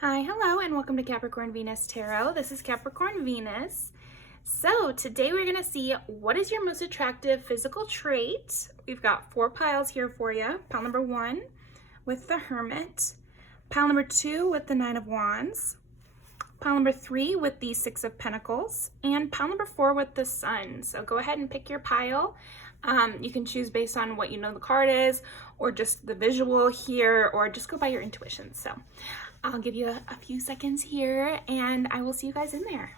Hi, hello, and welcome to Capricorn Venus Tarot. This is Capricorn Venus. So today we're going to see what is your most attractive physical trait. We've got 4 piles here for you. Pile number 1 with the Hermit. Pile number 2 with the 9 of Wands. Pile number 3 with the 6 of Pentacles. And pile number 4 with the Sun. So go ahead and pick your pile. You can choose based on what you know the card is, or just the visual here, or just go by your intuition. So I'll give you a few seconds here, and I will see you guys in there.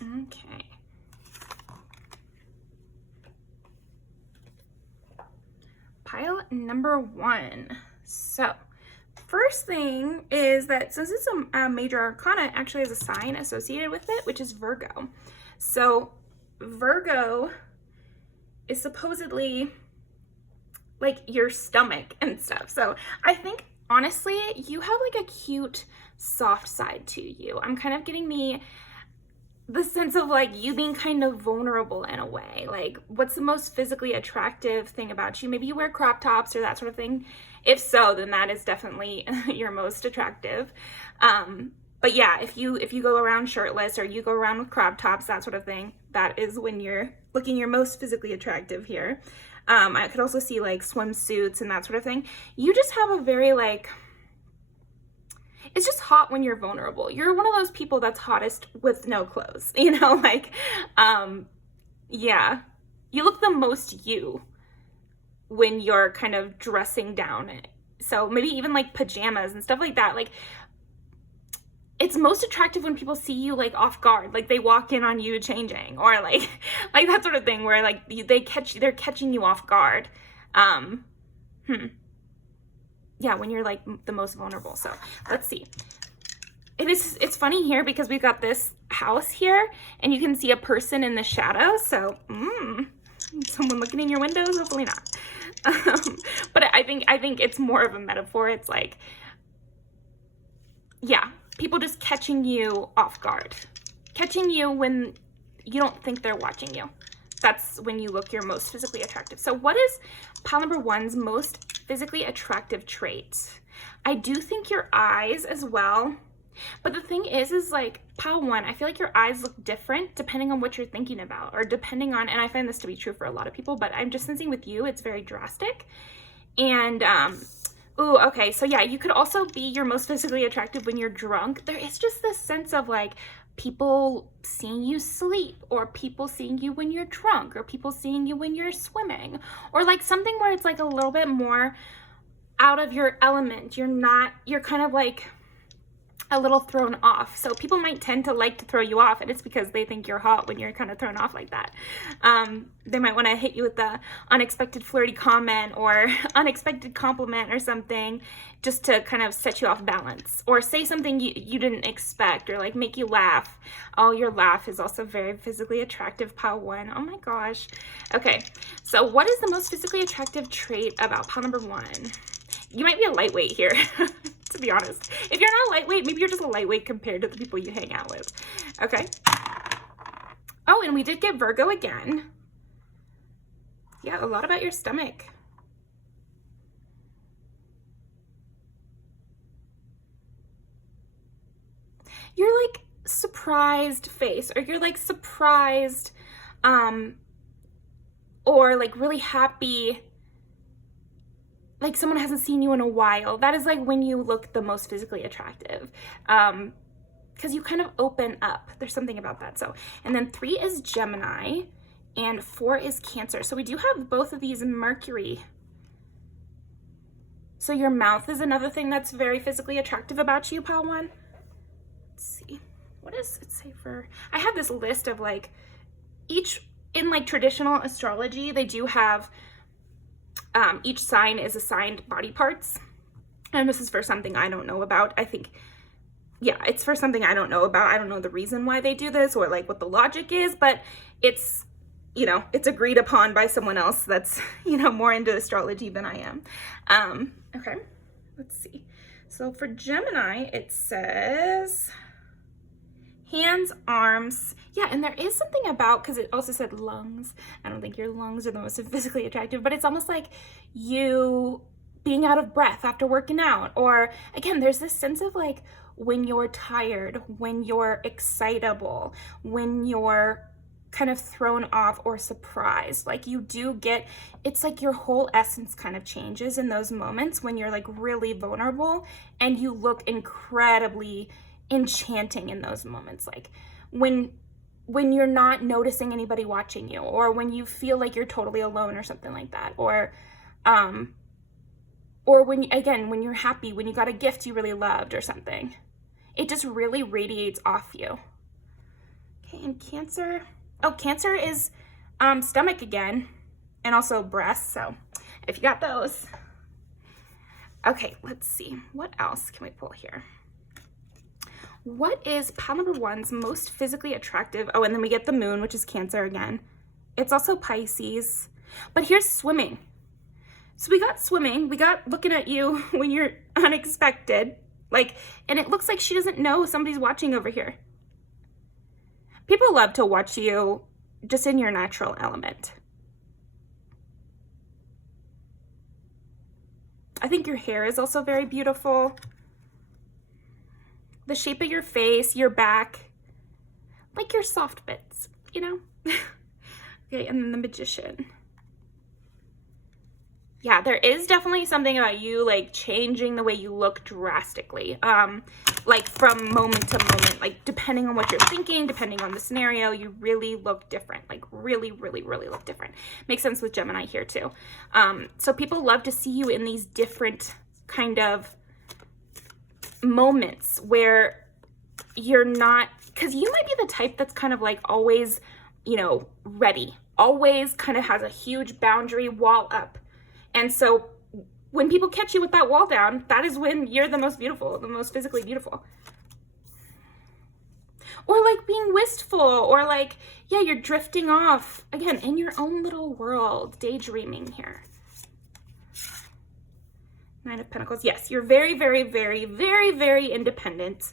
Okay. Pile number 1. So first thing is that since it's a major arcana, it actually has a sign associated with it, which is Virgo. So Virgo is supposedly like your stomach and stuff. So I think honestly, you have like a cute, soft side to you. I'm kind of getting the sense of like you being kind of vulnerable in a way. Like, what's the most physically attractive thing about you? Maybe you wear crop tops or that sort of thing. If so, then that is definitely your most attractive. But yeah, if you go around shirtless or you go around with crop tops, that sort of thing, that is when you're looking your most physically attractive here. I could also see like swimsuits and that sort of thing. You just have a very like, it's just hot when you're vulnerable. You're one of those people that's hottest with no clothes, you know, like, yeah, you look the most you when you're kind of dressing down. So maybe even like pajamas and stuff like that. Like, it's most attractive when people see you like off guard, like they walk in on you changing, or like that sort of thing where like they're catching you off guard. Yeah, when you're like the most vulnerable. So let's see. It's funny here because we've got this house here and you can see a person in the shadow. So someone looking in your windows, hopefully not. But I think it's more of a metaphor. It's like, yeah, people just catching you off guard, catching you when you don't think they're watching you. That's when you look your most physically attractive. So what is pile number 1's most physically attractive trait? I do think your eyes as well. But the thing is like pile 1, I feel like your eyes look different depending on what you're thinking about, or depending on, and I find this to be true for a lot of people, but I'm just sensing with you, it's very drastic. And, ooh, okay. So yeah, you could also be your most physically attractive when you're drunk. There is just this sense of like people seeing you sleep, or people seeing you when you're drunk, or people seeing you when you're swimming, or like something where it's like a little bit more out of your element. You're kind of like a little thrown off. So people might tend to like to throw you off, and it's because they think you're hot when you're kind of thrown off like that. They might want to hit you with the unexpected flirty comment or unexpected compliment or something, just to kind of set you off balance, or say something you didn't expect, or like make you laugh. Oh, your laugh is also very physically attractive, pile 1. Oh my gosh. Okay, so what is the most physically attractive trait about pile number 1? You might be a lightweight here, to be honest. If you're not lightweight, maybe you're just a lightweight compared to the people you hang out with. Okay. Oh, and we did get Virgo again. Yeah, a lot about your stomach. You're like surprised face, or you're like surprised, or like really happy, like someone hasn't seen you in a while. That is like when you look the most physically attractive, because you kind of open up. There's something about that. So, and then 3 is Gemini and 4 is Cancer. So we do have both of these Mercury. So your mouth is another thing that's very physically attractive about you, pile 1. Let's see, what does it say for, I have this list of like in like traditional astrology, they do have each sign is assigned body parts, and this is for something I don't know about. I think, yeah, it's for something I don't know about. I don't know the reason why they do this, or like what the logic is, but it's, you know, it's agreed upon by someone else that's, you know, more into astrology than I am. Okay, let's see. So for Gemini, it says Hands, arms. Yeah, and there is something about, because it also said lungs. I don't think your lungs are the most physically attractive, but it's almost like you being out of breath after working out. Or again, there's this sense of like when you're tired, when you're excitable, when you're kind of thrown off or surprised. Like you do get, it's like your whole essence kind of changes in those moments when you're like really vulnerable and you look incredibly enchanting in those moments. Like when you're not noticing anybody watching you, or when you feel like you're totally alone or something like that, or when, again, when you're happy, when you got a gift you really loved or something, it just really radiates off you. Okay, and Cancer. Oh, Cancer is stomach again, and also breasts, so if you got those. Okay, let's see. What else can we pull here? What is pile number 1's most physically attractive? Oh, and then we get the moon, which is Cancer again. It's also Pisces. But here's swimming. So we got swimming. We got looking at you when you're unexpected. Like, and it looks like she doesn't know somebody's watching over here. People love to watch you just in your natural element. I think your hair is also very beautiful. The shape of your face, your back, like your soft bits, you know? Okay, and then the Magician. Yeah, there is definitely something about you like changing the way you look drastically. Like from moment to moment, like depending on what you're thinking, depending on the scenario, you really look different, like really, really, really look different. Makes sense with Gemini here too. So people love to see you in these different kind of moments where you're not, because you might be the type that's kind of like always, you know, ready, always kind of has a huge boundary wall up. And so when people catch you with that wall down, that is when you're the most beautiful, the most physically beautiful. Or like being wistful, or like, yeah, you're drifting off, again, in your own little world, daydreaming here. Nine of Pentacles. Yes, you're very, very, very, very, very independent.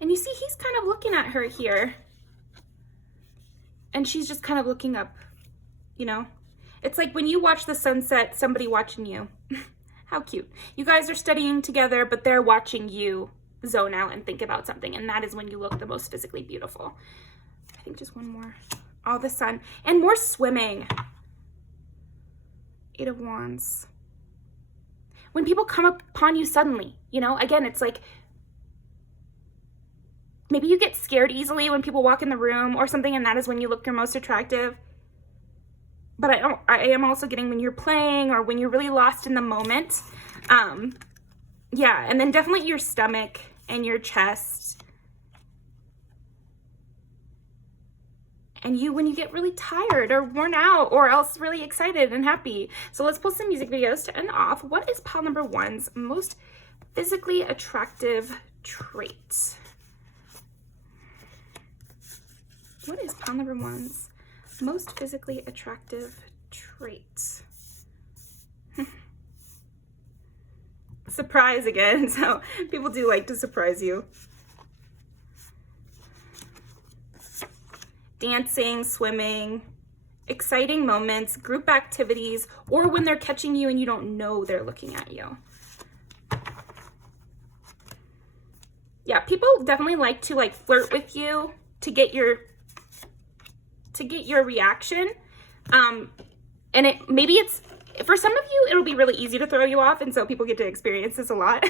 And you see, he's kind of looking at her here. And she's just kind of looking up, you know? It's like when you watch the sunset, somebody watching you. How cute. You guys are studying together, but they're watching you zone out and think about something. And that is when you look the most physically beautiful. I think just one more. Oh, the sun. And more swimming. 8 of Wands. When people come upon you suddenly, you know, again, it's like, maybe you get scared easily when people walk in the room or something, and that is when you look your most attractive. But I am also getting when you're playing or when you're really lost in the moment. Yeah, and then definitely your stomach and your chest. And you when you get really tired or worn out or else really excited and happy. So let's pull some music videos to end off. What is pile number 1's most physically attractive trait? What is pile number 1's most physically attractive trait? Surprise again. So people do like to surprise you. Dancing, swimming, exciting moments, group activities, or when they're catching you and you don't know they're looking at you. Yeah, people definitely like to like flirt with you to get your reaction. And maybe it's, for some of you, it'll be really easy to throw you off, and so people get to experience this a lot.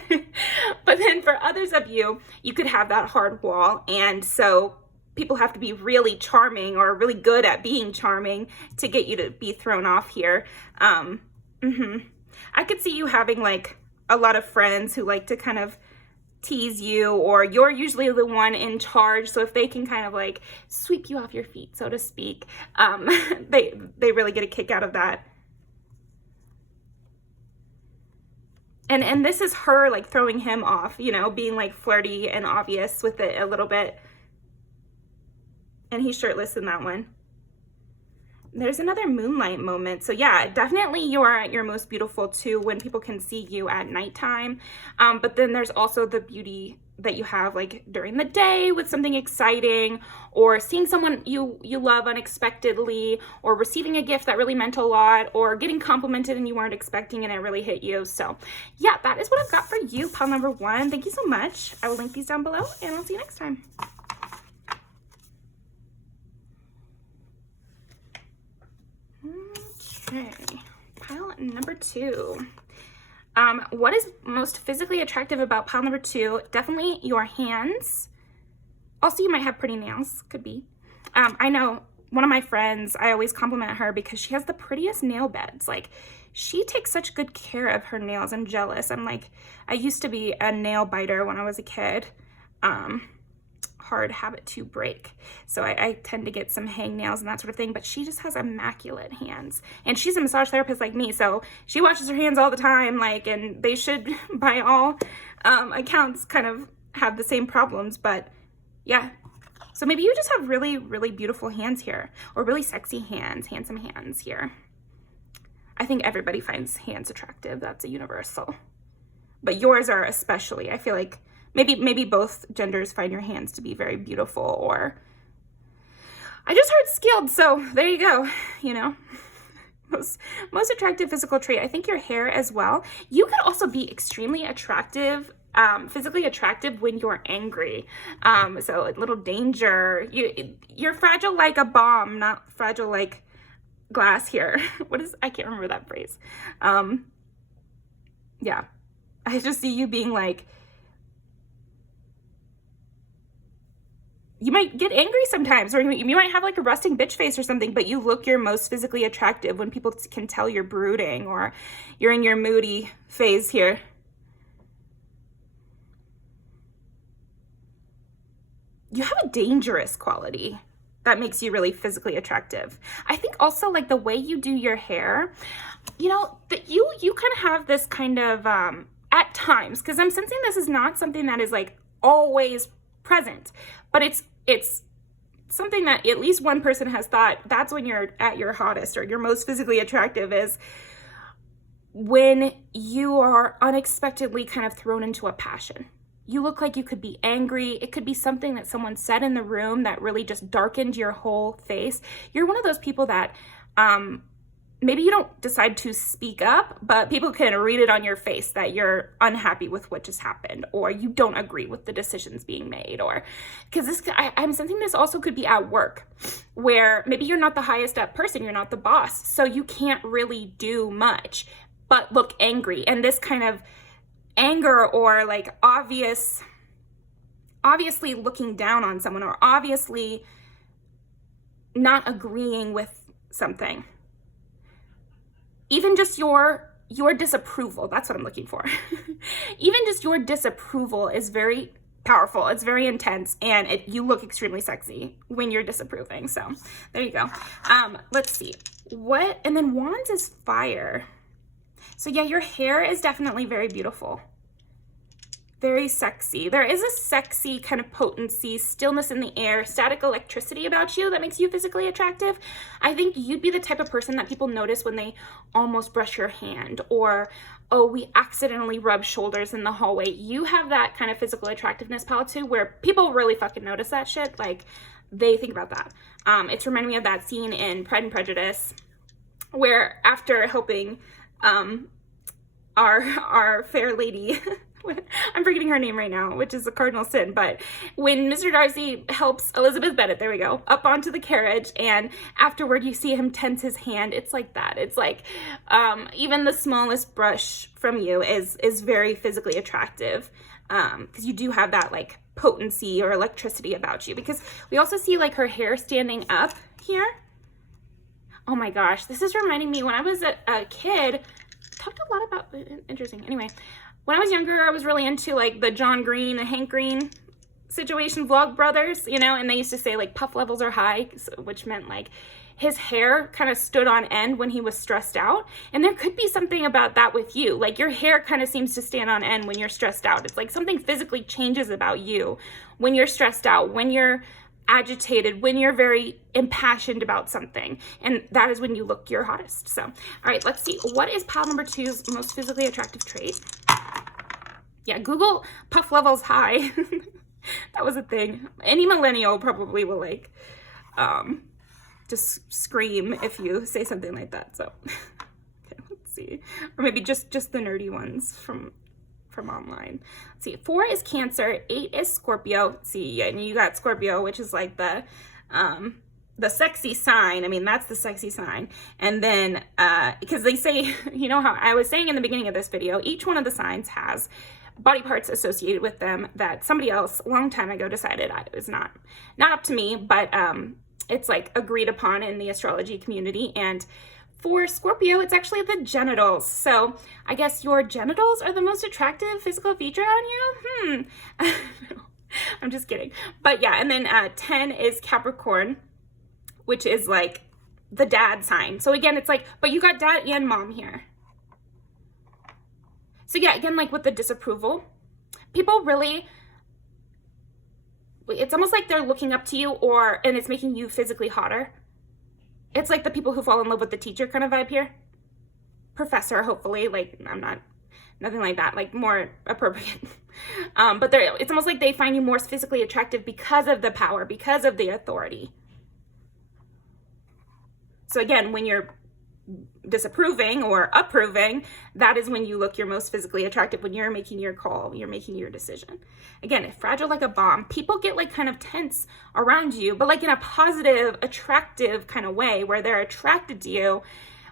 But then for others of you, you could have that hard wall, and so people have to be really charming or really good at being charming to get you to be thrown off here. I could see you having like a lot of friends who like to kind of tease you, or you're usually the one in charge, so if they can kind of like sweep you off your feet, so to speak, they really get a kick out of that. And this is her like throwing him off, you know, being like flirty and obvious with it a little bit. And he's shirtless in that one. there's another moonlight moment. So yeah, definitely you are at your most beautiful too when people can see you at nighttime. But then there's also the beauty that you have like during the day with something exciting, or seeing someone you love unexpectedly, or receiving a gift that really meant a lot, or getting complimented and you weren't expecting and it really hit you. So yeah, that is what I've got for you, pile number 1. Thank you so much. I will link these down below and I'll see you next time. Okay, pile number 2. What is most physically attractive about pile number 2? Definitely your hands. Also, you might have pretty nails, could be. I know one of my friends, I always compliment her because she has the prettiest nail beds. Like, she takes such good care of her nails. I'm jealous. I'm like, I used to be a nail biter when I was a kid. Hard habit to break. So I tend to get some hangnails and that sort of thing, but she just has immaculate hands. And she's a massage therapist like me, so she washes her hands all the time, like, and they should, by all accounts, kind of have the same problems, but yeah. So maybe you just have really, really beautiful hands here, or really sexy hands, handsome hands here. I think everybody finds hands attractive. That's a universal. But yours are especially, I feel like, maybe both genders find your hands to be very beautiful, or I just heard skilled, so there you go, you know. Most attractive physical trait, I think your hair as well. You could also be extremely attractive, physically attractive when you're angry. So a little danger. You're fragile like a bomb, not fragile like glass here. I can't remember that phrase. Yeah, I just see you being like, you might get angry sometimes, or you might have like a resting bitch face or something, but you look your most physically attractive when people can tell you're brooding or you're in your moody phase here. You have a dangerous quality that makes you really physically attractive. I think also like the way you do your hair, you know, that you kind of have this kind of, at times, because I'm sensing this is not something that is like always present, but it's something that at least one person has thought that's when you're at your hottest or your most physically attractive, is when you are unexpectedly kind of thrown into a passion. You look like you could be angry. It could be something that someone said in the room that really just darkened your whole face. You're one of those people that maybe you don't decide to speak up, but people can read it on your face that you're unhappy with what just happened, or you don't agree with the decisions being made, or because I'm sensing this also could be at work, where maybe you're not the highest up person, you're not the boss, so you can't really do much but look angry. And this kind of anger, or like obviously looking down on someone, or obviously not agreeing with something. Even just your disapproval, that's what I'm looking for. Even just your disapproval is very powerful. It's very intense, and you look extremely sexy when you're disapproving. So there you go. Let's see. And then wands is fire. So yeah, your hair is definitely very beautiful. Very sexy. There is a sexy kind of potency, stillness in the air, static electricity about you that makes you physically attractive. I think you'd be the type of person that people notice when they almost brush your hand, or, oh, we accidentally rub shoulders in the hallway. You have that kind of physical attractiveness palette too, where people really fucking notice that shit. Like, they think about that. It's reminding me of that scene in Pride and Prejudice, where after helping our fair lady I'm forgetting her name right now, which is a cardinal sin, but when Mr. Darcy helps Elizabeth Bennet, there we go, up onto the carriage, and afterward you see him tense his hand, it's like that. It's like even the smallest brush from you is very physically attractive, because you do have that like potency or electricity about you. Because we also see like her hair standing up here. Oh my gosh, this is reminding me when I was a kid, talked a lot about, interesting, anyway. When I was younger, I was really into like the John Green and Hank Green situation, Vlog Brothers, you know, and they used to say like puff levels are high, which meant like his hair kind of stood on end when he was stressed out. And there could be something about that with you. Like your hair kind of seems to stand on end when you're stressed out. It's like something physically changes about you when you're stressed out, when you're agitated, when you're very impassioned about something. And that is when you look your hottest. So, all right, let's see. What is pile number 2's most physically attractive trait? Yeah, Google puff levels high. That was a thing. Any millennial probably will like just scream if you say something like that. So, okay, let's see. Or maybe just the nerdy ones from online. Let's see, 4 is Cancer, 8 is Scorpio. Let's see, and you got Scorpio, which is like the sexy sign. I mean, that's the sexy sign. And then, because they say, you know how I was saying in the beginning of this video, each one of the signs has body parts associated with them that somebody else a long time ago decided it was not up to me, but it's like agreed upon in the astrology community. And for Scorpio, it's actually the genitals. So I guess your genitals are the most attractive physical feature on you? I'm just kidding. But yeah, and then 10 is Capricorn, which is like the dad sign. So again, it's like, but you got dad and mom here. So yeah, again, like with the disapproval, people really, it's almost like they're looking up to you, and it's making you physically hotter. It's like the people who fall in love with the teacher kind of vibe here. Professor, hopefully, like nothing like that, like more appropriate. But it's almost like they find you more physically attractive because of the power, because of the authority. So again, when you're disapproving or approving, that is when you look your most physically attractive, when you're making your call, you're making your decision. Again, fragile like a bomb. People get like kind of tense around you, but like in a positive, attractive kind of way where they're attracted to you,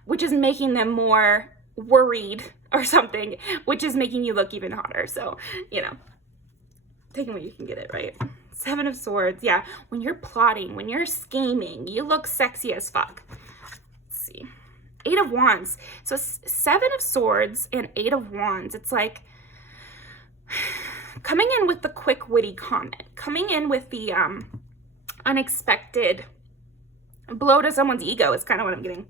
which is making them more worried or something, which is making you look even hotter. So, you know, taking what you can get it, right? 7 of Swords. Yeah, when you're plotting, when you're scheming, you look sexy as fuck. Let's see. 8 of Wands. So 7 of Swords and 8 of Wands. It's like coming in with the quick, witty comment, coming in with the unexpected blow to someone's ego is kind of what I'm getting.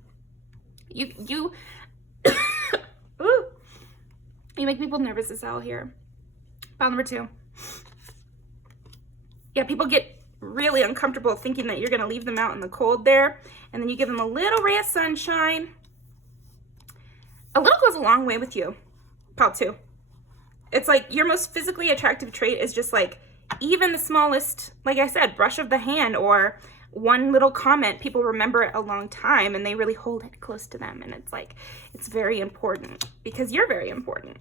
You Ooh. You make people nervous as hell here. Pile number 2. Yeah, people get really uncomfortable thinking that you're going to leave them out in the cold there, and then you give them a little ray of sunshine. A little goes a long way with you. Pile 2. It's like your most physically attractive trait is just like even the smallest, like I said, brush of the hand or one little comment. People remember it a long time and they really hold it close to them. And it's like, it's very important because you're very important.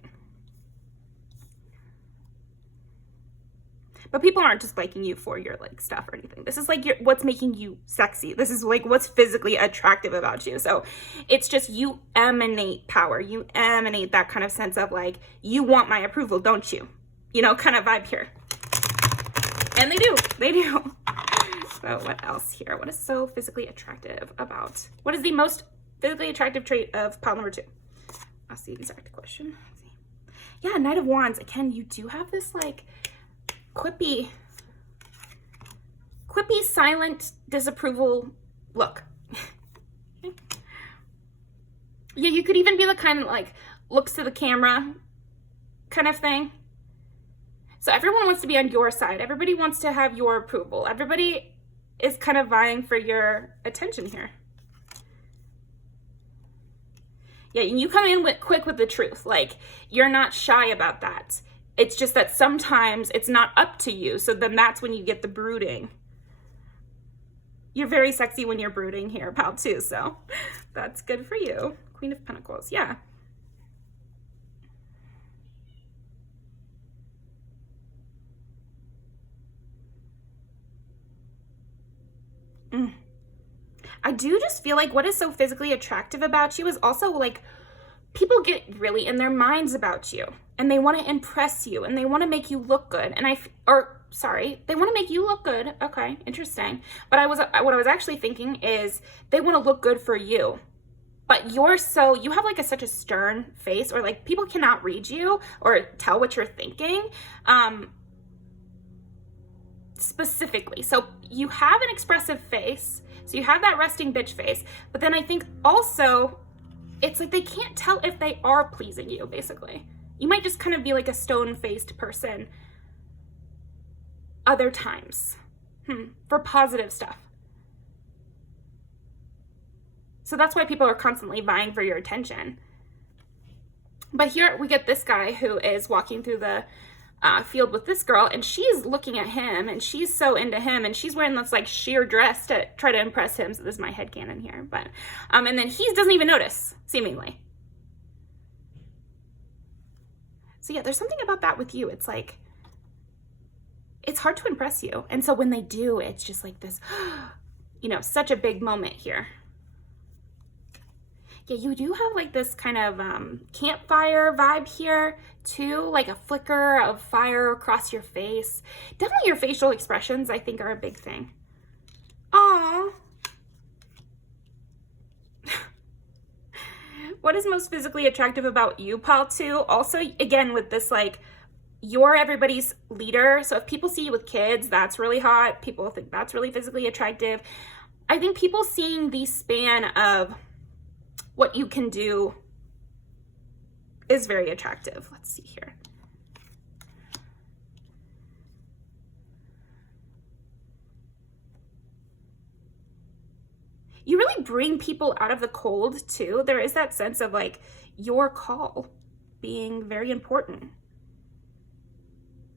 But people aren't just liking you for your like stuff or anything. This is like what's making you sexy. This is like what's physically attractive about you. So it's just you emanate power. You emanate that kind of sense of like, you want my approval, don't you? You know, kind of vibe here. And they do. They do. So what else here? What is so physically attractive about? What is the most physically attractive trait of pile number 2? I'll see the exact question. Let's see. Yeah, Knight of Wands. Again, you do have this like quippy, silent disapproval look. Yeah, you could even be the kind of like looks to the camera kind of thing. So everyone wants to be on your side. Everybody wants to have your approval. Everybody is kind of vying for your attention here. Yeah, and you come in quick with the truth. Like, you're not shy about that. It's just that sometimes it's not up to you. So then that's when you get the brooding. You're very sexy when you're brooding here, pal, too. So that's good for you. Queen of Pentacles. Yeah. I do just feel like what is so physically attractive about you is also like people get really in their minds about you and they want to impress you and they want to make you look good. And they want to make you look good. Okay, interesting. But what I was actually thinking is they want to look good for you. But you have like such a stern face, or like people cannot read you or tell what you're thinking. Specifically. So you have an expressive face. So you have that resting bitch face. But then I think also it's like they can't tell if they are pleasing you, basically. You might just kind of be like a stone-faced person other times. For positive stuff. So that's why people are constantly vying for your attention. But here we get this guy who is walking through the field with this girl, and she's looking at him, and she's so into him, and she's wearing this like sheer dress to try to impress him. So this is my headcanon here, but and then he doesn't even notice, seemingly. So yeah, there's something about that with you. It's like, it's hard to impress you. And so when they do, it's just like this, you know, such a big moment here. Yeah, you do have like this kind of campfire vibe here too, like a flicker of fire across your face. Definitely your facial expressions, I think, are a big thing. Aww. What is most physically attractive about you, pal, too? Also, again, with this, like, you're everybody's leader. So if people see you with kids, that's really hot. People think that's really physically attractive. I think people seeing the span of what you can do is very attractive. Let's see here. You really bring people out of the cold too. There is that sense of like your call being very important.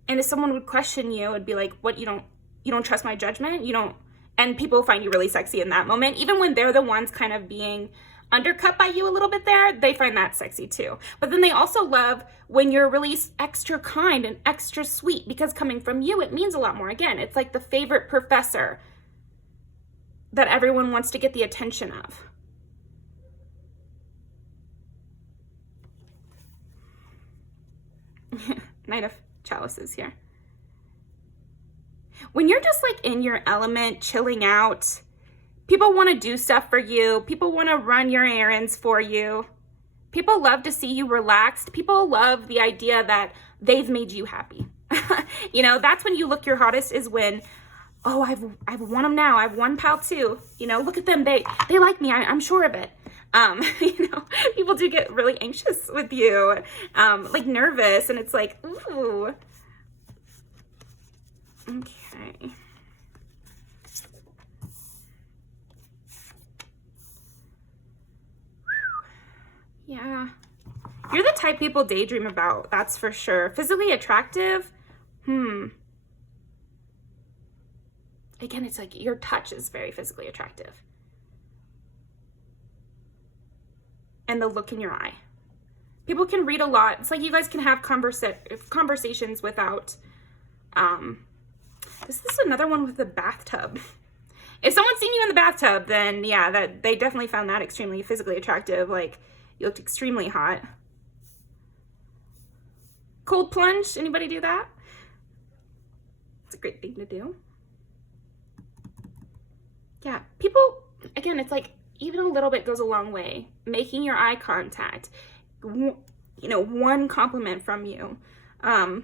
And if someone would question you, it'd be like, what, you don't trust my judgment? You don't, and people find you really sexy in that moment. Even when they're the ones kind of being undercut by you a little bit there, they find that sexy too. But then they also love when you're really extra kind and extra sweet, because coming from you, it means a lot more. Again, it's like the favorite professor that everyone wants to get the attention of. Knight of Chalices here. When you're just like in your element, chilling out, people want to do stuff for you. People want to run your errands for you. People love to see you relaxed. People love the idea that they've made you happy. You know, that's when you look your hottest, is when, oh, I've won them now. I've won pal too. You know, look at them. They like me. I'm sure of it. You know, people do get really anxious with you, like nervous, and it's like, ooh. Okay. Yeah. You're the type people daydream about, that's for sure. Physically attractive? Again, it's like your touch is very physically attractive. And the look in your eye. People can read a lot. It's like you guys can have conversations without, this is another one with the bathtub. If someone's seen you in the bathtub, then yeah, that they definitely found that extremely physically attractive. Like, you looked extremely hot. Cold plunge, anybody do that? It's a great thing to do. Yeah, people, again, it's like even a little bit goes a long way. Making your eye contact, you know, one compliment from you. When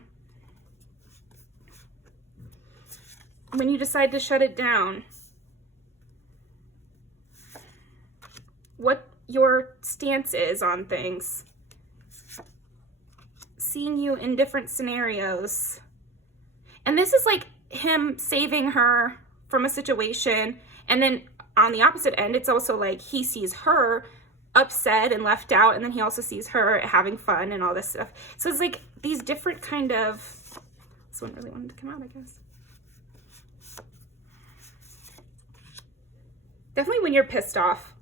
you decide to shut it down, what your stance is on things, seeing you in different scenarios. And this is like him saving her from a situation, and then on the opposite end, it's also like he sees her upset and left out, and then he also sees her having fun and all this stuff. So it's like these different kind of, this one really wanted to come out, I guess. Definitely when you're pissed off.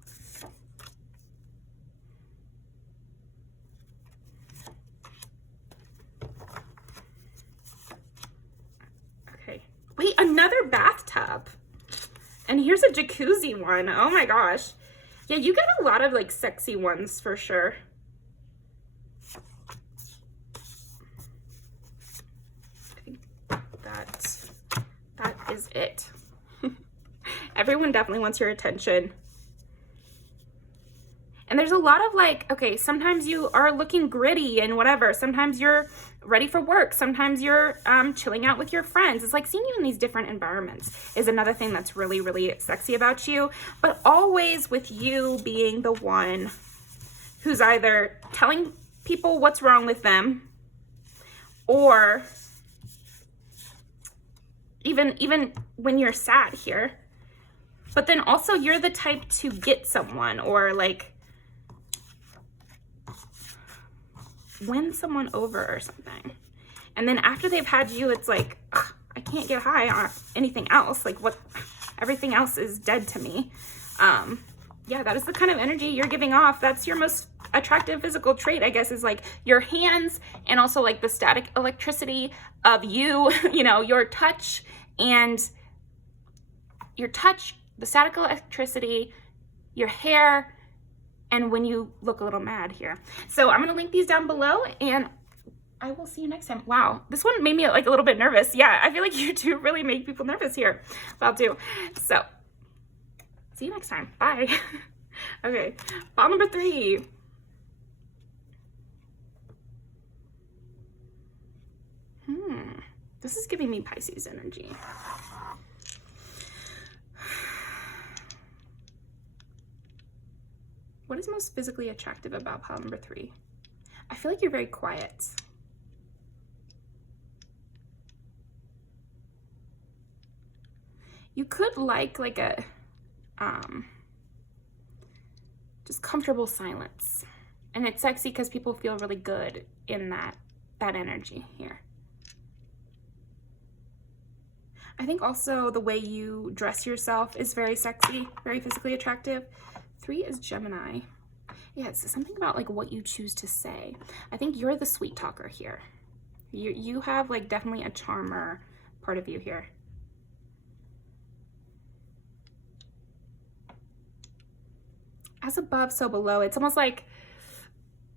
Okay. Wait, another bathtub. And here's a jacuzzi one. Oh my gosh. Yeah, you get a lot of like sexy ones for sure. I think that is it. Everyone definitely wants your attention. And there's a lot of like, okay, sometimes you are looking gritty and whatever. Sometimes you're ready for work. Sometimes you're chilling out with your friends. It's like seeing you in these different environments is another thing that's really, really sexy about you. But always with you being the one who's either telling people what's wrong with them, or even when you're sad here. But then also you're the type to get someone or like win someone over or something. And then after they've had you, it's like, ugh, I can't get high on anything else. Like what, everything else is dead to me. Yeah, that is the kind of energy you're giving off. That's your most attractive physical trait, I guess, is like your hands and also like the static electricity of you, you know, your touch, the static electricity, your hair, and when you look a little mad here. So I'm gonna link these down below and I will see you next time. Wow, this one made me like a little bit nervous. Yeah, I feel like you two really make people nervous here. I'll do. So see you next time. Bye. Okay, pile number 3. This is giving me Pisces energy. What is most physically attractive about pile number 3? I feel like you're very quiet. You could like a just comfortable silence. And it's sexy because people feel really good in that energy here. I think also the way you dress yourself is very sexy, very physically attractive. 3 is Gemini. Yeah, it's something about like what you choose to say. I think you're the sweet talker here. You have like definitely a charmer part of you here. As above, so below. It's almost like,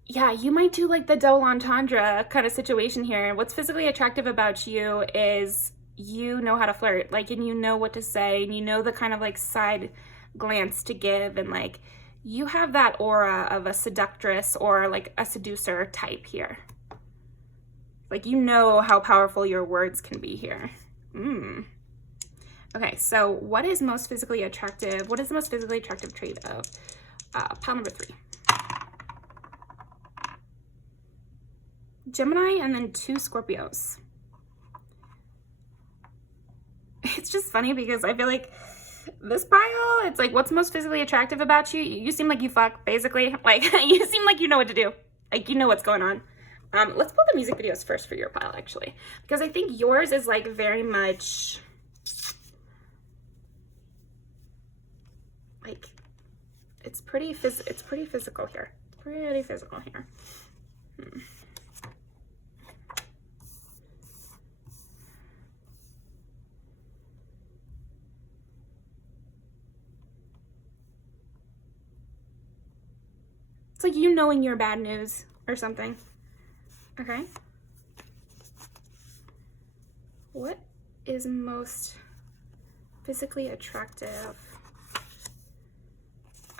yeah, you might do like the double entendre kind of situation here. What's physically attractive about you is you know how to flirt, like, and you know what to say, and you know the kind of like side glance to give, and like you have that aura of a seductress or like a seducer type here. Like, you know how powerful your words can be here. Okay, so what is most physically attractive? What is the most physically attractive trait of pile number 3? Gemini and then 2 Scorpios. It's just funny because I feel like this pile, it's like, what's most physically attractive about you? You seem like you fuck, basically. Like, you seem like you know what to do. Like, you know what's going on. Let's pull the music videos first for your pile, actually. Because I think yours is like very much like, it's pretty physical here. Pretty physical here. It's like you knowing your bad news or something. Okay. What is most physically attractive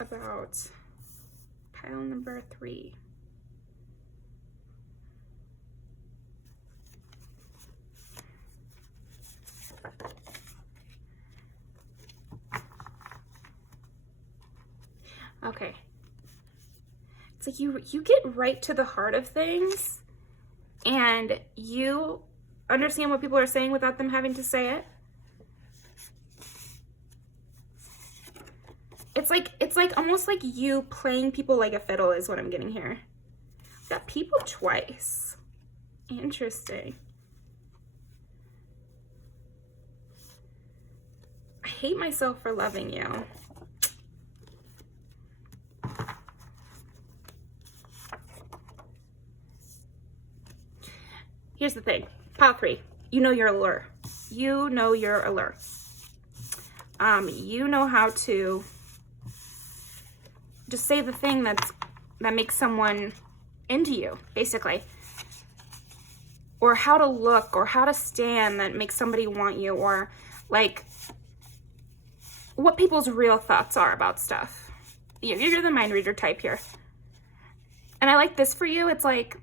about pile number 3? Okay. It's like you get right to the heart of things, and you understand what people are saying without them having to say it. It's like almost like you playing people like a fiddle is what I'm getting here. Got people twice. Interesting. I hate myself for loving you. Here's the thing. Pile 3. You know your allure. You know your allure. You know how to just say the thing that makes someone into you, basically. Or how to look, or how to stand that makes somebody want you, or like what people's real thoughts are about stuff. You're the mind reader type here. And I like this for you. It's like,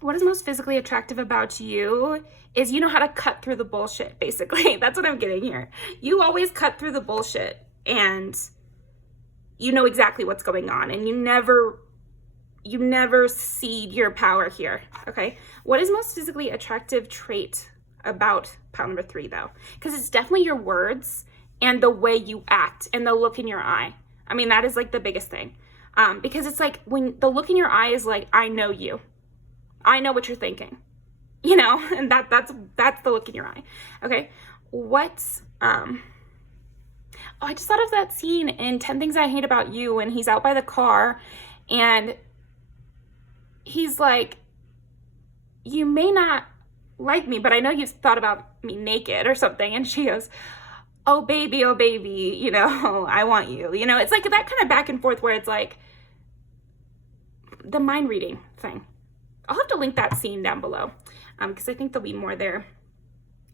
what is most physically attractive about you is you know how to cut through the bullshit, basically. That's what I'm getting here. You always cut through the bullshit, and you know exactly what's going on, and you never you never cede your power here, okay? What is most physically attractive trait about pile number 3 though? Because it's definitely your words and the way you act and the look in your eye. I mean, that is like the biggest thing. Because it's like when the look in your eye is like, I know you. I know what you're thinking. You know, and that's the look in your eye. Okay. What's oh, I just thought of that scene in 10 Things I Hate About You when he's out by the car and he's like, you may not like me, but I know you've thought about me naked or something. And she goes, oh baby, you know, I want you. You know, it's like that kind of back and forth where it's like the mind reading thing. I'll have to link that scene down below because I think there'll be more there.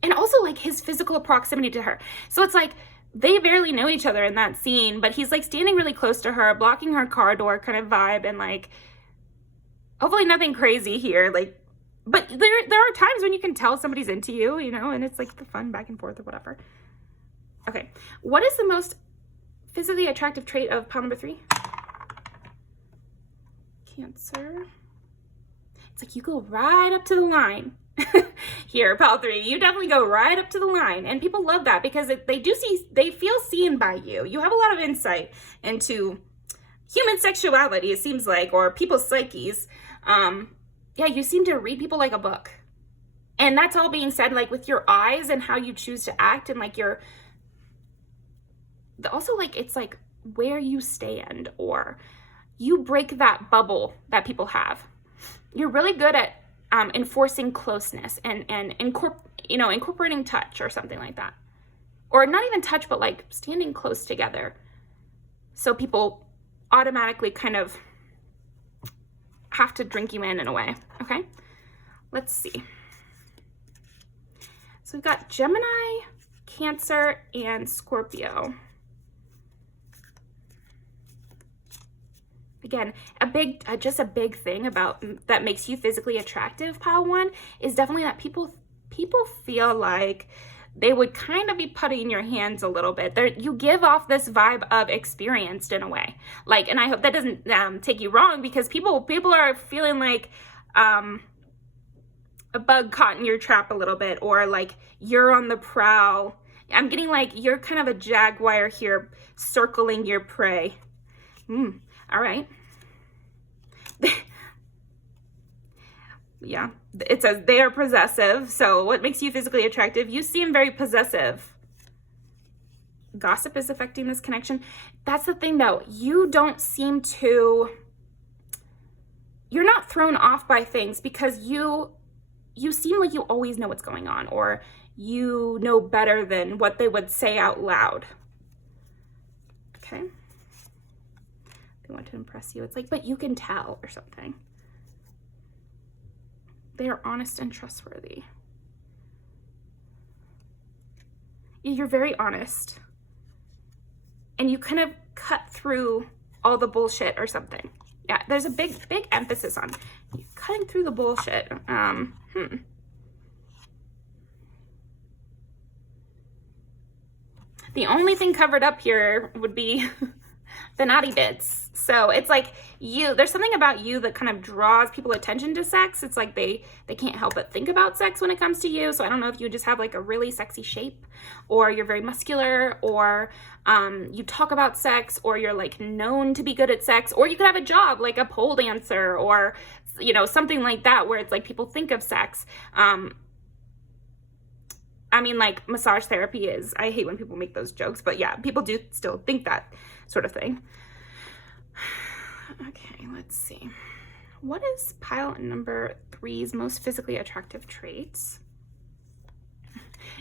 And also like his physical proximity to her. So it's like they barely know each other in that scene, but he's like standing really close to her, blocking her car door kind of vibe, and like hopefully nothing crazy here. Like, but there are times when you can tell somebody's into you, you know, and it's like the fun back and forth or whatever. Okay, what is the most physically attractive trait of pile number 3? Cancer. It's like you go right up to the line. Here, pile 3, you definitely go right up to the line, and people love that because they feel seen by you. You have a lot of insight into human sexuality, it seems like, or people's psyches. Yeah, you seem to read people like a book, and that's all being said like with your eyes and how you choose to act, and like also like it's like where you stand, or you break that bubble that people have. You're really good at enforcing closeness and incorporating touch or something like that, or not even touch, but like standing close together, so people automatically kind of have to drink you in a way. Okay, let's see. So we've got Gemini, Cancer, and Scorpio. Again, just a big thing about that makes you physically attractive, pile 1, is definitely that people feel like they would kind of be putting your hands a little bit. You give off this vibe of experienced in a way. Like, and I hope that doesn't take you wrong, because people are feeling like a bug caught in your trap a little bit, or like you're on the prowl. I'm getting like you're kind of a jaguar here, circling your prey. All right. Yeah, it says they are possessive. So what makes you physically attractive? You seem very possessive. Gossip is affecting this connection. That's the thing though. You don't seem to, you're not thrown off by things because you seem like you always know what's going on, or you know better than what they would say out loud. Okay. They want to impress you. It's like, but you can tell or something. They are honest and trustworthy. You're very honest. And you kind of cut through all the bullshit or something. Yeah, there's a big emphasis on cutting through the bullshit. The only thing covered up here would be the naughty bits. So it's like there's something about you that kind of draws people attention to sex. It's like they can't help but think about sex when it comes to you. So I don't know if you just have like a really sexy shape, or you're very muscular, or you talk about sex, or you're like known to be good at sex, or you could have a job like a pole dancer, or you know, something like that, where it's like people think of sex. I mean, like massage therapy is, I hate when people make those jokes, but yeah, people do still think that sort of thing. Okay, let's see. What is pile number 3's most physically attractive traits?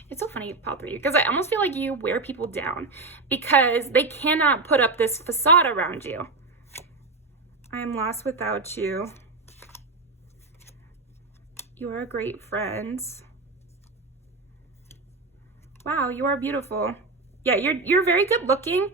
It's so funny, pile 3, because I almost feel like you wear people down because they cannot put up this facade around you. I am lost without you. You are a great friend. Wow, you are beautiful. Yeah, you're very good looking,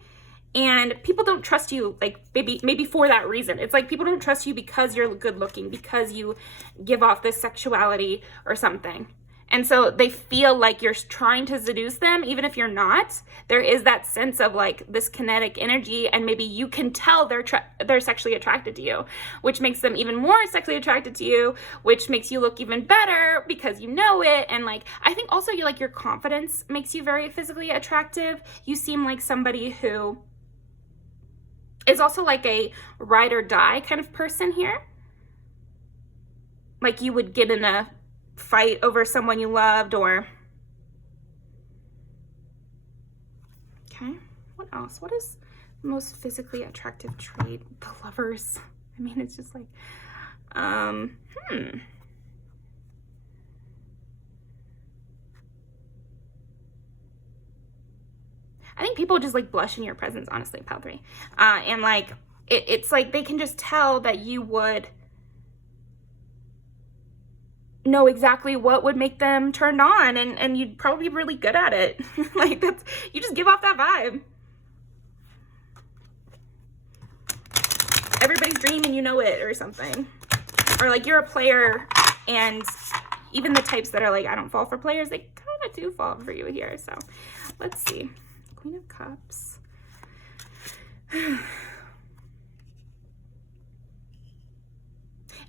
and people don't trust you, like maybe for that reason. It's like people don't trust you because you're good looking, because you give off this sexuality or something. And so they feel like you're trying to seduce them, even if you're not. There is that sense of like this kinetic energy, and maybe you can tell they're sexually attracted to you, which makes them even more sexually attracted to you, which makes you look even better because you know it. And like, I think also you like your confidence makes you very physically attractive. You seem like somebody who is also like a ride or die kind of person here. Like you would get in a fight over someone you loved, or okay, what else? What is the most physically attractive trait? The Lovers. I mean, it's just like I think people just like blush in your presence, honestly, Pile 3. And like it's like they can just tell that you would know exactly what would make them turned on, and you'd probably be really good at it. Like that's, you just give off that vibe. Everybody's dream and you know it, or something. Or like you're a player, and even the types that are like, I don't fall for players, they kind of do fall for you here. So let's see. Queen of Cups.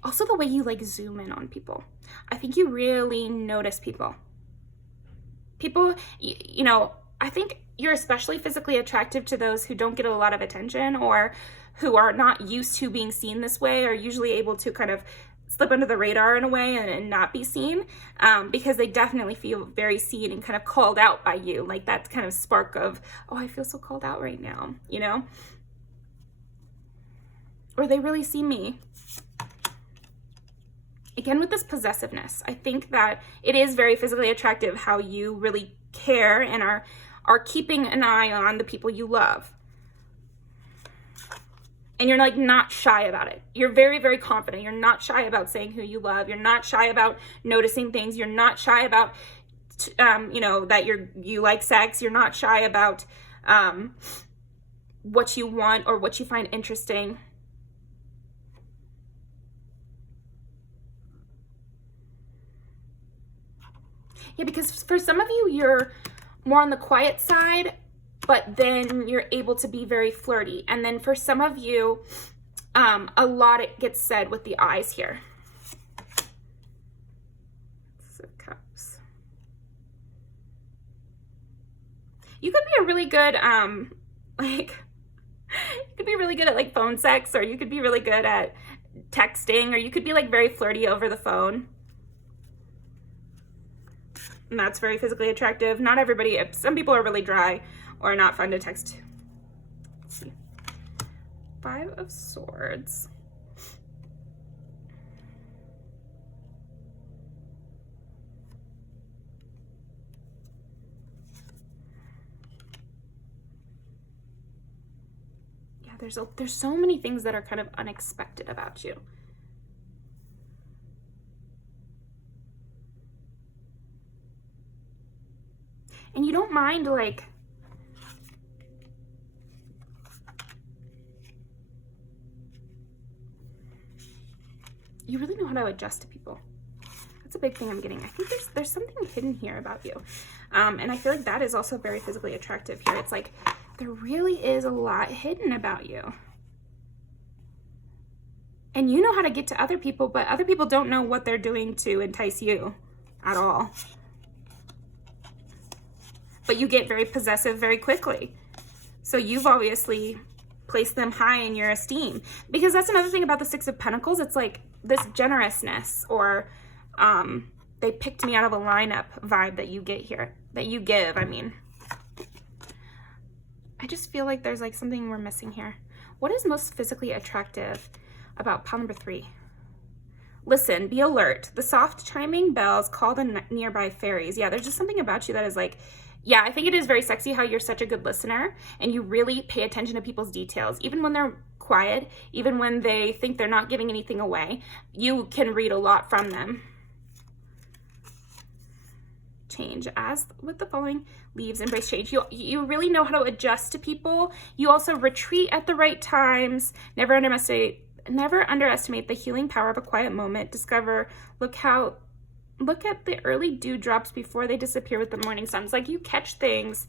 Also the way you like zoom in on people. I think you really notice people. People, you know, I think you're especially physically attractive to those who don't get a lot of attention, or who are not used to being seen this way, are usually able to kind of slip under the radar in a way and not be seen, because they definitely feel very seen and kind of called out by you. Like that kind of spark of, oh, I feel so called out right now, you know? Or they really see me. Again, with this possessiveness, I think that it is very physically attractive how you really care and are keeping an eye on the people you love. And you're like not shy about it. You're very, very confident. You're not shy about saying who you love. You're not shy about noticing things. You're not shy about, you know, that you like sex. You're not shy about what you want or what you find interesting. Yeah, because for some of you, you're more on the quiet side, but then you're able to be very flirty. And then for some of you, a lot gets said with the eyes here. Six of Cups. You could be a really good, you could be really good at like phone sex, or you could be really good at texting, or you could be like very flirty over the phone. And that's very physically attractive. Not everybody, some people are really dry or not fun to text. Let's see. 5 of Swords. Yeah, there's so many things that are kind of unexpected about you. And you don't mind, like, you really know how to adjust to people. That's a big thing I'm getting. I think there's something hidden here about you. And I feel like that is also very physically attractive here. It's like there really is a lot hidden about you. And you know how to get to other people, but other people don't know what they're doing to entice you at all. But you get very possessive very quickly. So you've obviously placed them high in your esteem. Because that's another thing about the Six of Pentacles. It's like this generousness, or they picked me out of a lineup vibe that you get here. That you give, I mean. I just feel like there's like something we're missing here. What is most physically attractive about pile number 3? Listen, be alert. The soft chiming bells call the nearby fairies. Yeah, there's just something about you that is like, yeah, I think it is very sexy how you're such a good listener and you really pay attention to people's details. Even when they're quiet, even when they think they're not giving anything away, you can read a lot from them. Change. As with the following leaves, embrace change. You really know how to adjust to people. You also retreat at the right times. Never underestimate the healing power of a quiet moment. Discover, look look at the early dewdrops before they disappear with the morning sun. It's like you catch things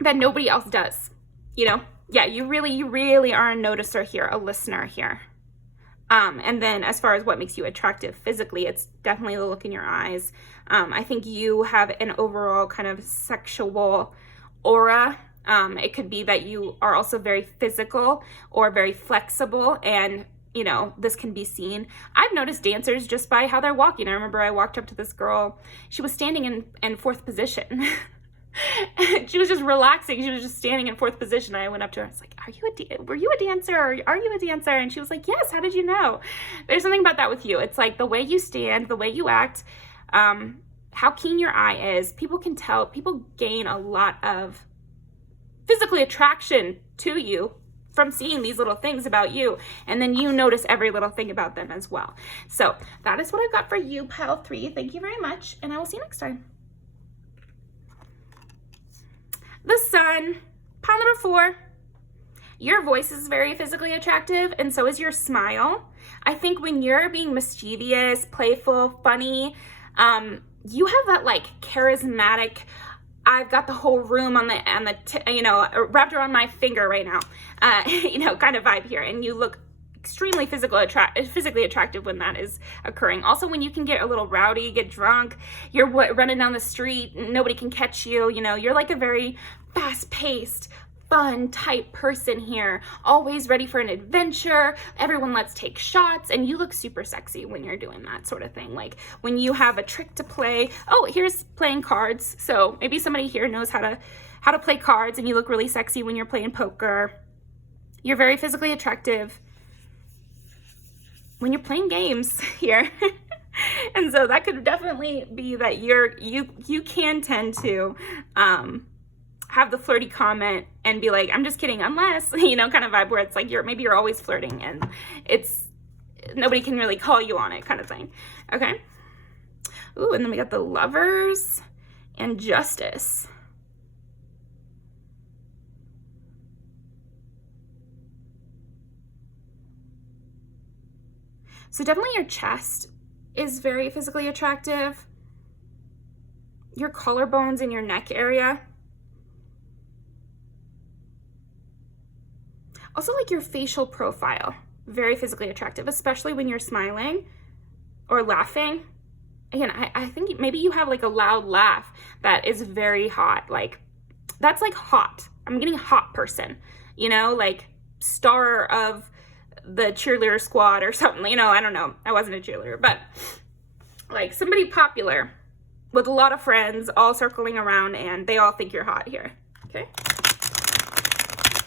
that nobody else does, you know? Yeah, you really are a noticer here, a listener here. And then as far as what makes you attractive physically, it's definitely the look in your eyes. I think you have an overall kind of sexual aura. It could be that you are also very physical or very flexible, and you know, this can be seen. I've noticed dancers just by how they're walking. I remember I walked up to this girl. She was standing in fourth position. She was just relaxing. She was just standing in fourth position. I went up to her. I was like, were you a dancer? Or are you a dancer? And she was like, yes. How did you know? There's something about that with you. It's like the way you stand, the way you act, how keen your eye is. People can tell. People gain a lot of physically attraction to you from seeing these little things about you, and then you notice every little thing about them as well. So that is what I've got for you, pile 3. Thank you very much, and I will see you next time. The sun, pile number 4. Your voice is very physically attractive, and so is your smile. I think when you're being mischievous, playful, funny, you have that like charismatic, I've got the whole room on the you know, wrapped around my finger right now, you know, kind of vibe here. And you look extremely physically attractive when that is occurring. Also, when you can get a little rowdy, get drunk, you're running down the street, nobody can catch you, you know, you're like a very fast-paced, fun type person here, always ready for an adventure. Everyone let's take shots, and you look super sexy when you're doing that sort of thing. Like when you have a trick to play. Oh, here's playing cards. So maybe somebody here knows how to play cards, and you look really sexy when you're playing poker. You're very physically attractive when you're playing games here. And so that could definitely be that you can tend to have the flirty comment and be like, I'm just kidding, unless, you know, kind of vibe where it's like maybe you're always flirting and it's nobody can really call you on it kind of thing. Okay. Ooh, and then we got the Lovers and Justice. So definitely your chest is very physically attractive. Your collarbones in your neck area. Also, like your facial profile, very physically attractive, especially when you're smiling or laughing. Again, I think maybe you have like a loud laugh that is very hot. Like, that's like hot. I'm getting hot person, you know, like star of the cheerleader squad or something, you know, I don't know. I wasn't a cheerleader, but like somebody popular with a lot of friends all circling around and they all think you're hot here. Okay.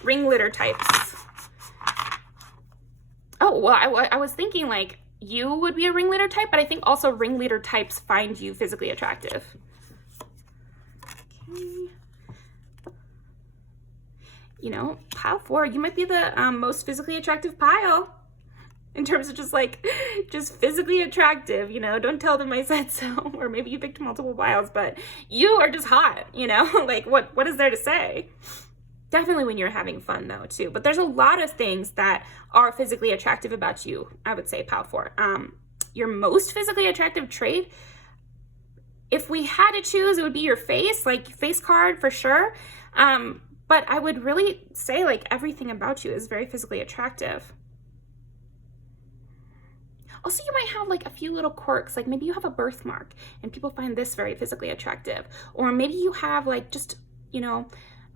Ringleader types. Oh, well, I was thinking like you would be a ringleader type, but I think also ringleader types find you physically attractive. Okay. You know, pile 4, you might be the most physically attractive pile in terms of just physically attractive, you know, don't tell them I said so, or maybe you picked multiple piles, but you are just hot, you know, like what is there to say? Definitely when you're having fun though too, but there's a lot of things that are physically attractive about you, I would say, pile 4. Your most physically attractive trait, if we had to choose, it would be your face, like face card for sure. But I would really say like everything about you is very physically attractive. Also, you might have like a few little quirks, like maybe you have a birthmark and people find this very physically attractive. Or maybe you have like just, you know,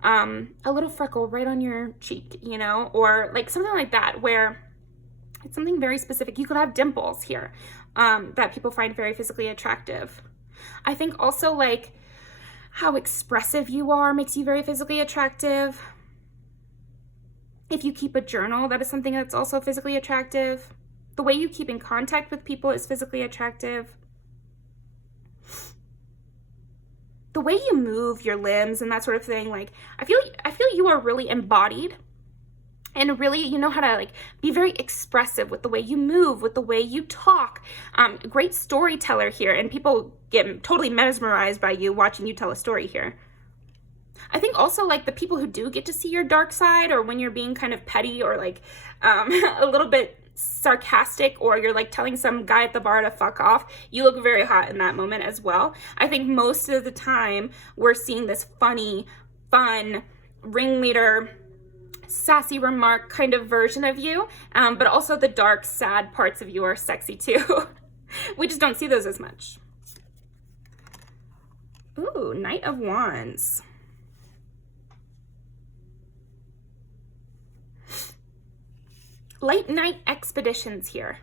a little freckle right on your cheek, you know, or like something like that where it's something very specific. You could have dimples here that people find very physically attractive. I think also like how expressive you are makes you very physically attractive. If you keep a journal, that is something that's also physically attractive. The way you keep in contact with people is physically attractive. The way you move your limbs and that sort of thing, like I feel you are really embodied and really you know how to like be very expressive with the way you move, with the way you talk. Great storyteller here, and people get totally mesmerized by you watching you tell a story here. I think also like the people who do get to see your dark side, or when you're being kind of petty or like a little bit sarcastic or you're like telling some guy at the bar to fuck off, you look very hot in that moment as well. I think most of the time we're seeing this funny, fun, ringleader, sassy remark kind of version of you, but also the dark, sad parts of you are sexy too. We just don't see those as much. Ooh, Knight of Wands. Late night expeditions here.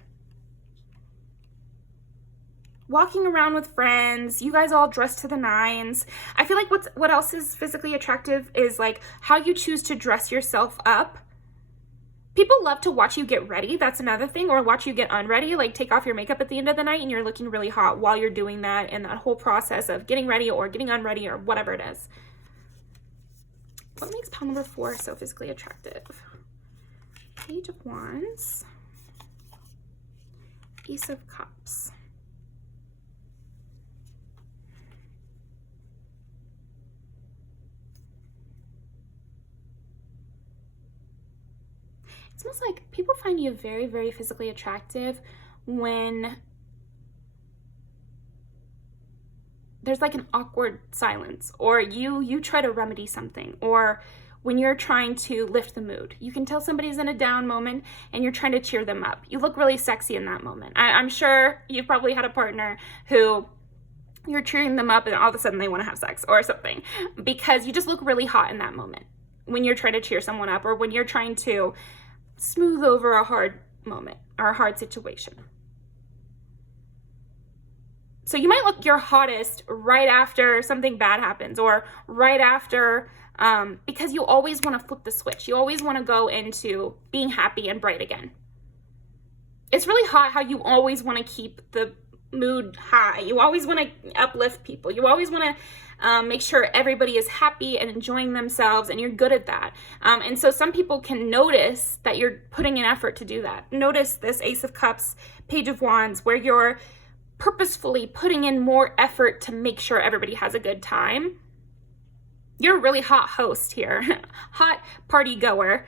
Walking around with friends, you guys all dressed to the nines. I feel like what else is physically attractive is like how you choose to dress yourself up. People love to watch you get ready. That's another thing. Or watch you get unready, like take off your makeup at the end of the night and you're looking really hot while you're doing that, and that whole process of getting ready or getting unready or whatever it is. What makes pile number 4 so physically attractive? Page of Wands, Ace of Cups. It's almost like people find you very, very physically attractive when there's like an awkward silence, or you try to remedy something, or when you're trying to lift the mood. You can tell somebody's in a down moment and you're trying to cheer them up. You look really sexy in that moment. I'm sure you've probably had a partner who you're cheering them up and all of a sudden they want to have sex or something, because you just look really hot in that moment when you're trying to cheer someone up or when you're trying to smooth over a hard moment or a hard situation. So you might look your hottest right after something bad happens, or right after, because you always want to flip the switch. You always want to go into being happy and bright again. It's really hot how you always want to keep the mood high. You always want to uplift people. You always want to make sure everybody is happy and enjoying themselves, and you're good at that. And so some people can notice that you're putting an effort to do that. Notice this Ace of Cups, Page of Wands, where you're purposefully putting in more effort to make sure everybody has a good time. You're a really hot host here. Hot party goer.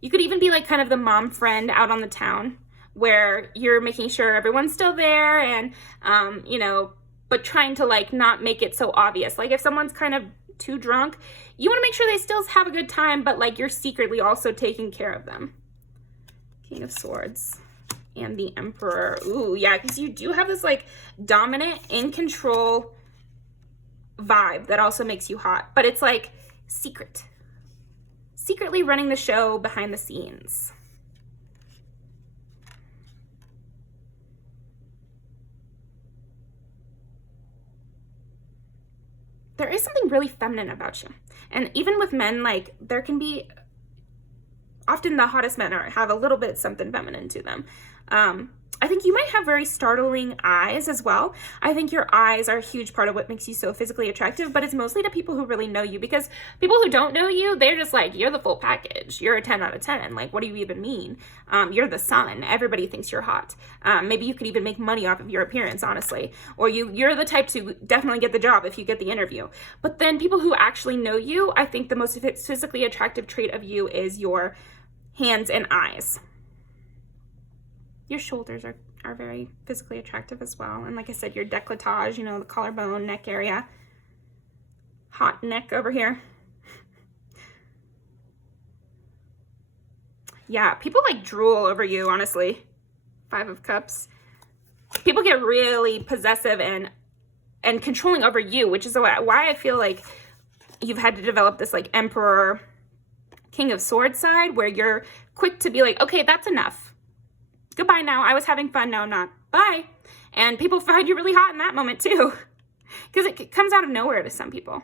You could even be like kind of the mom friend out on the town where you're making sure everyone's still there and, but trying to like not make it so obvious. Like if someone's kind of too drunk, you want to make sure they still have a good time, but like you're secretly also taking care of them. King of Swords and the Emperor. Ooh, yeah, because you do have this like dominant, in control vibe that also makes you hot, but it's like secretly running the show behind the scenes. There is something really feminine about you. And even with men, like there can be, often the hottest men have a little bit something feminine to them. I think you might have very startling eyes as well. I think your eyes are a huge part of what makes you so physically attractive, but it's mostly to people who really know you, because people who don't know you, they're just like, you're the full package. You're a 10 out of 10. Like, what do you even mean? You're the sun. Everybody thinks you're hot. Maybe you could even make money off of your appearance, honestly. Or you're the type to definitely get the job if you get the interview. But then people who actually know you, I think the most physically attractive trait of you is your hands and eyes. Your shoulders are very physically attractive as well. And like I said, your décolletage, the collarbone, neck area. Hot neck over here. Yeah, people like drool over you, honestly. 5 of Cups. People get really possessive and controlling over you, which is why I feel like you've had to develop this like Emperor, King of Swords side, where you're quick to be like, okay, that's enough. Goodbye now. I was having fun. No, I'm not. Bye. And people find you really hot in that moment too, because it comes out of nowhere to some people.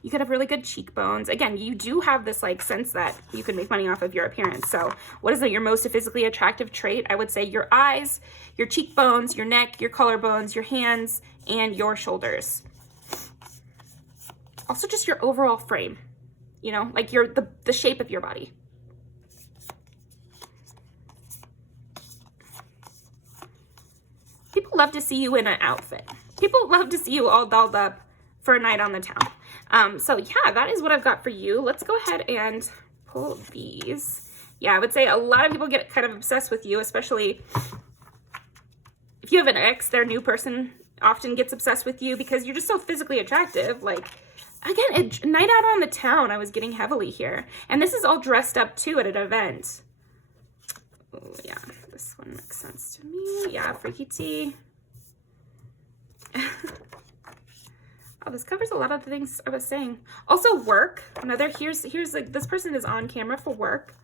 You could have really good cheekbones. Again, you do have this like sense that you can make money off of your appearance. So what is your most physically attractive trait? I would say your eyes, your cheekbones, your neck, your collarbones, your hands, and your shoulders. Also just your overall frame. Like the shape of your body. People love to see you in an outfit. People love to see you all dolled up for a night on the town. So yeah, that is what I've got for you. Let's go ahead and pull these. Yeah, I would say a lot of people get kind of obsessed with you, especially if you have an ex. Their new person often gets obsessed with you because you're just so physically attractive. Like, again, night out on the town, I was getting heavily here. And this is all dressed up too at an event. Oh yeah, this one makes sense to me. Yeah, freaky tea. Oh, this covers a lot of the things I was saying. Also work. Another, here's like, this person is on camera for work.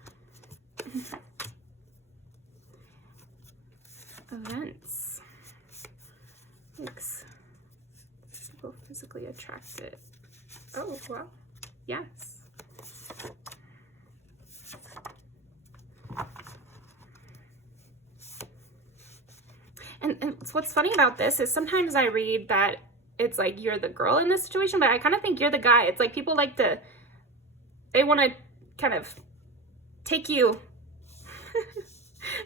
Events. Makes people physically attracted. Oh, well, yes. And what's funny about this is sometimes I read that it's like you're the girl in this situation, but I kind of think you're the guy. It's like people like to, they want to kind of take you,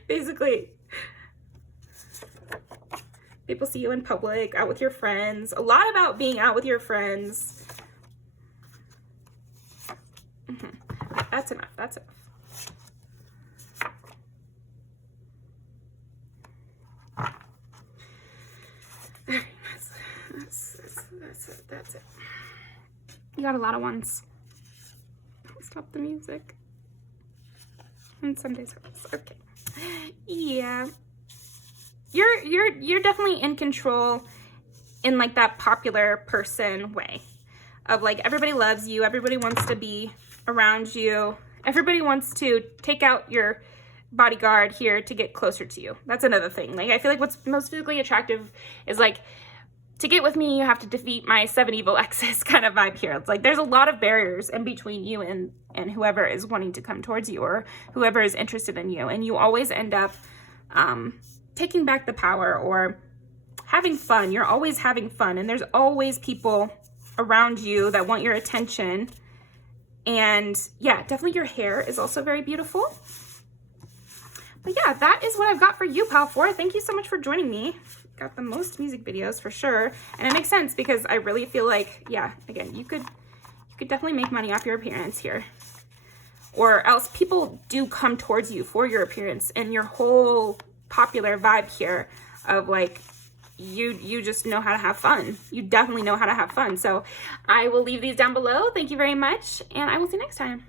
basically. People see you in public, out with your friends. A lot about being out with your friends. That's enough. That's enough. That's it. You got a lot of ones. Stop the music. And Sunday's okay. Yeah. You're definitely in control in like that popular person way of like everybody loves you, everybody wants to be around you, everybody wants to take out your bodyguard here to get closer to you. That's another thing. Like I feel like what's most physically attractive is like, to get with me, you have to defeat my 7 evil exes kind of vibe here. It's like there's a lot of barriers in between you and whoever is wanting to come towards you or whoever is interested in you. And you always end up taking back the power or having fun. You're always having fun. And there's always people around you that want your attention. And yeah, definitely your hair is also very beautiful. But yeah, that is what I've got for you, pal 4. Thank you so much for joining me. Got the most music videos for sure, and it makes sense because I really feel like, yeah, again, you could definitely make money off your appearance here, or else people do come towards you for your appearance and your whole popular vibe here of like you just know how to have fun. You definitely know how to have fun. So I will leave these down below. Thank you very much, and I will see you next time.